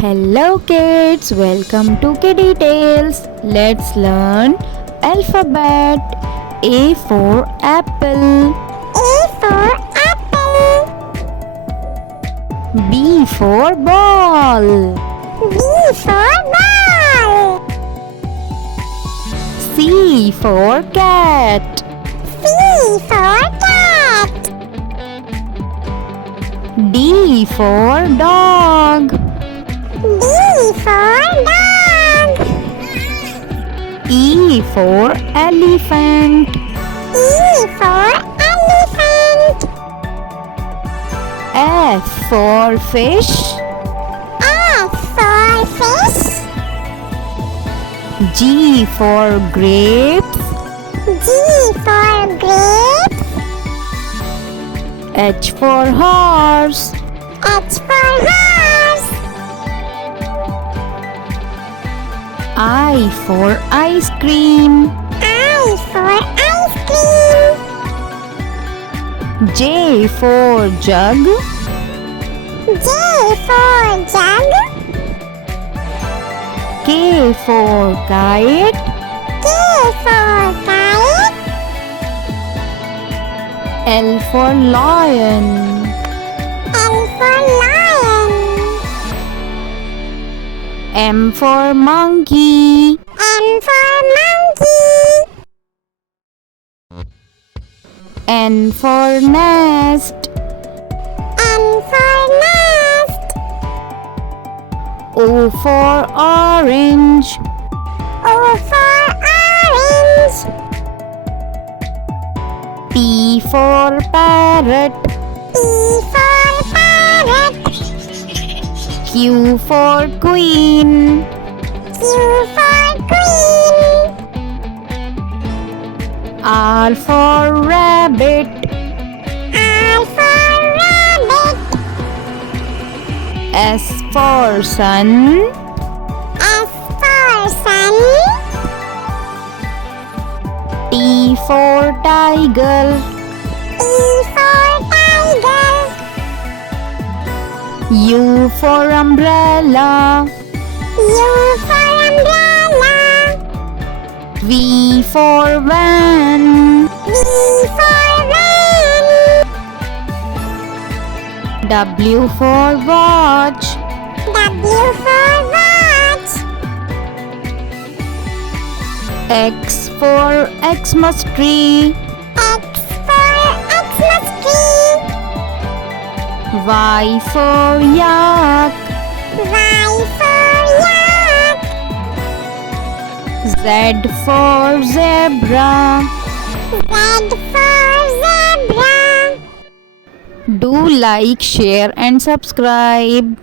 Hello kids, welcome to Kiddie Tales. Let's learn alphabet. A for apple. A for apple. B for ball. B for ball. C for cat. C for cat. D for dog. D for dog. E for elephant. E for elephant. F for fish. F for fish. G for grapes. G for grapes. H for horse. H for horse. I for ice cream. I for ice cream. J for jug. J for jug. K for kite. K for kite. L for lion. L for lion. M for monkey. M for monkey. N for nest. N for nest. O for orange. O for orange. P for parrot. P for parrot. Q for queen. Q for queen. R for rabbit. R for rabbit. S for sun. S for sun. T for tiger. T for tiger. U for umbrella. U for umbrella. V for van. V for van. W for watch. W for watch. X for Xmas tree. X for Xmas tree. Y for yak. Y for yak. Z for zebra. Z for zebra. Do like, share and subscribe.